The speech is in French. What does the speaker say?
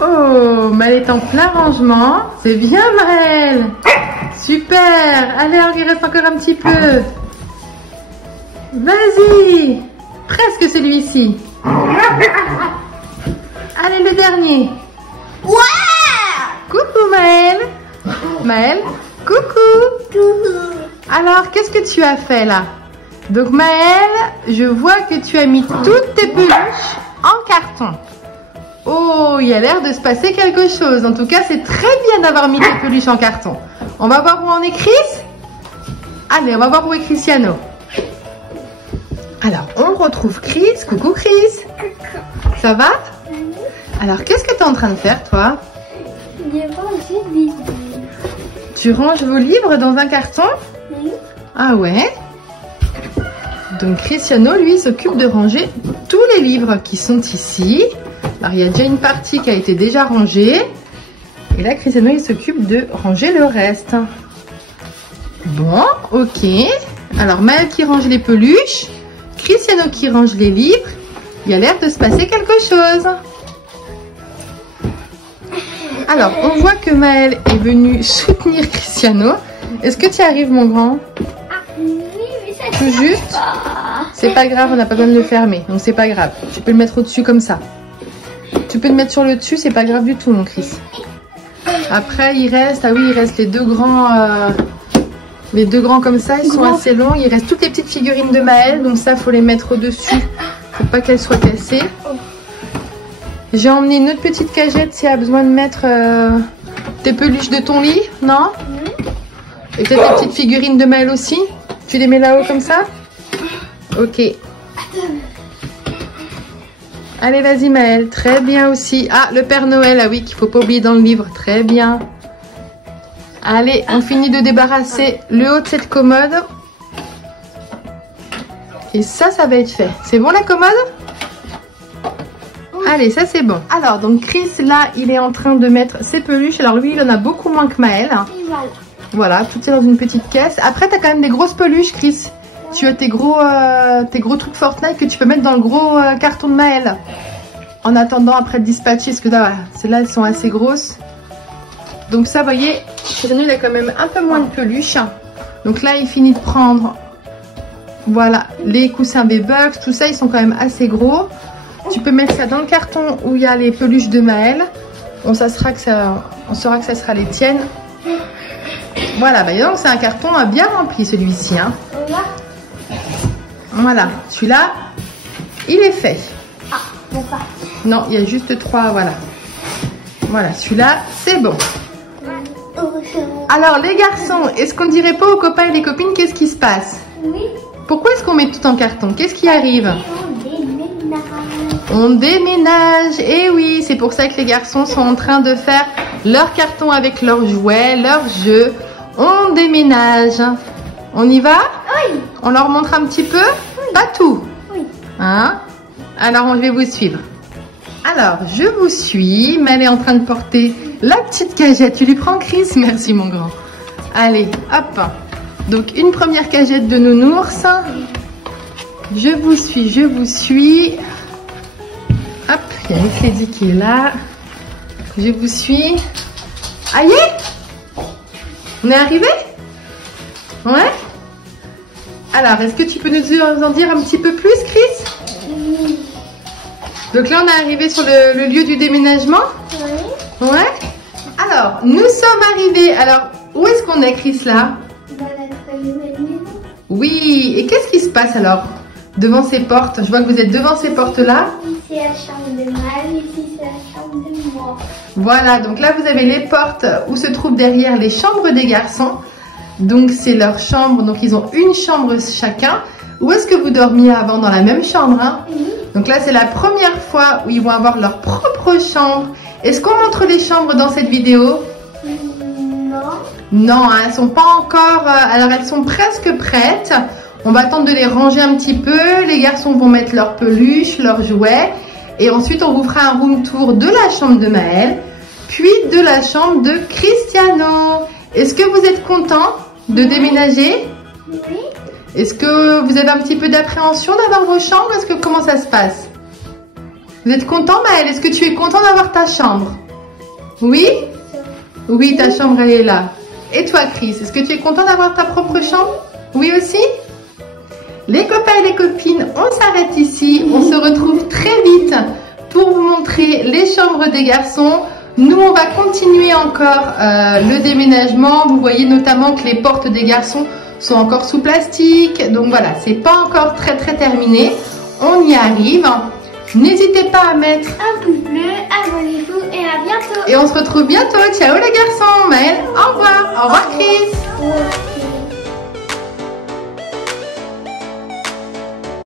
Oh, Maëlle est en plein rangement. C'est bien, Maëlle. Super. Allez, il reste encore un petit peu. Vas-y. Presque celui-ci. Allez, le dernier. Ouais. Coucou, Maëlle. Maëlle, coucou. Alors, qu'est-ce que tu as fait là? Donc, Maëlle, je vois que tu as mis toutes tes peluches en carton. Oh, il y a l'air de se passer quelque chose. En tout cas, c'est très bien d'avoir mis tes peluches en carton. On va voir où en est Chris? Allez, on va voir où est Cristiano. Alors, on retrouve Chris. Coucou Chris. Ça va? Alors, qu'est-ce que tu es en train de faire, toi? Je range des livres. Tu ranges vos livres dans un carton? Oui. Ah ouais? Donc, Cristiano, lui, s'occupe de ranger tous les livres qui sont ici. Alors, il y a déjà une partie qui a été déjà rangée. Et là, Cristiano, il s'occupe de ranger le reste. Bon, ok. Alors, Maëlle qui range les peluches. Cristiano qui range les livres. Il y a l'air de se passer quelque chose. Alors, on voit que Maëlle est venue soutenir Cristiano. Est-ce que tu y arrives, mon grand? Oui, mais ça Tout juste. C'est pas grave, on n'a pas besoin de le fermer. Donc, c'est pas grave. Tu peux le mettre au-dessus comme ça. Tu peux le mettre sur le dessus, c'est pas grave du tout, mon Chris. Après, il reste, ah oui, il reste les deux grands comme ça, ils sont assez longs. Il reste toutes les petites figurines de Maëlle, donc ça, faut les mettre au-dessus. Faut pas qu'elles soient cassées. J'ai emmené une autre petite cagette si tu as besoin de mettre tes peluches de ton lit, non? Et peut-être les petites figurines de Maëlle aussi. Tu les mets là-haut comme ça? Ok. Allez, vas-y Maëlle, très bien aussi. Ah, le Père Noël, ah oui, qu'il faut pas oublier dans le livre, très bien. Allez, on finit de débarrasser le haut de cette commode. Et ça va être fait. C'est bon la commode? Allez, ça c'est bon. Alors, donc Chris, là, il est en train de mettre ses peluches. Alors lui, il en a beaucoup moins que Maëlle. Voilà, tout est dans une petite caisse. Après, tu as quand même des grosses peluches, Chris. Tu as tes gros trucs Fortnite que tu peux mettre dans le gros carton de Maëlle. En attendant après de dispatcher, parce que là, voilà, celles-là, elles sont assez grosses. Donc ça, vous voyez, Cristiano, il a quand même un peu moins de peluches. Donc là, il finit de prendre, voilà, les coussins Bebux, tout ça, ils sont quand même assez gros. Tu peux mettre ça dans le carton où il y a les peluches de Maëlle. On saura que ça sera les tiennes. Voilà, bah donc c'est un carton bien rempli celui-ci. Hein. Voilà, celui-là, il est fait. Ah, bon pas. Non, il y a juste 3, voilà. Voilà, celui-là, c'est bon. Alors les garçons, est-ce qu'on dirait pas aux copains et les copines qu'est-ce qui se passe? Oui. Pourquoi est-ce qu'on met tout en carton? Qu'est-ce qui arrive? On déménage. Et oui, c'est pour ça que les garçons sont en train de faire leur carton avec leurs jouets, leurs jeux. On déménage. On y va? Oui. On leur montre un petit peu? Oui. Pas tout. Oui. Hein? Alors, je vais vous suivre. Alors, je vous suis. Maëlle est en train de porter la petite cagette. Tu lui prends, Chris? Merci, mon grand. Allez, hop. Donc, une première cagette de nounours. Je vous suis, je vous suis. Hop, il y a Miss Lady qui est là. Je vous suis. Aïe! On est arrivé? Ouais? Alors, est-ce que tu peux nous en dire un petit peu plus, Chris? Oui. Donc là, on est arrivé sur le lieu du déménagement? Oui. Ouais? Alors, nous sommes arrivés. Alors, où est-ce qu'on est, Chris, là? Dans notre nouvelle maison. Oui, et qu'est-ce qui se passe alors? Devant ces portes, je vois que vous êtes devant ces portes-là. Ici, c'est la chambre de Maëlle, ici, c'est la chambre de moi. Voilà, donc là, vous avez les portes où se trouvent derrière les chambres des garçons. Donc, c'est leur chambre. Donc, ils ont une chambre chacun. Où est-ce que vous dormiez avant? Dans la même chambre, hein? Oui. Donc là, c'est la première fois où ils vont avoir leur propre chambre. Est-ce qu'on montre les chambres dans cette vidéo? Non. Non, hein, elles sont pas encore... alors, elles sont presque prêtes. On va attendre de les ranger un petit peu. Les garçons vont mettre leurs peluches, leurs jouets. Et ensuite, on vous fera un room tour de la chambre de Maëlle, puis de la chambre de Cristiano. Est-ce que vous êtes content de déménager? Oui. Est-ce que vous avez un petit peu d'appréhension d'avoir vos chambres? Comment ça se passe? Vous êtes content, Maëlle? Est-ce que tu es content d'avoir ta chambre? Oui? Oui, ta chambre, elle est là. Et toi, Chris, est-ce que tu es content d'avoir ta propre chambre? Oui aussi? Les copains et les copines, on s'arrête ici. On se retrouve très vite pour vous montrer les chambres des garçons. Nous, on va continuer encore le déménagement. Vous voyez notamment que les portes des garçons sont encore sous plastique. Donc voilà, c'est pas encore très terminé. On y arrive. N'hésitez pas à mettre un pouce bleu, abonnez-vous et à bientôt. Et on se retrouve bientôt. Ciao les garçons. Maëlle, au revoir. Au revoir Chris.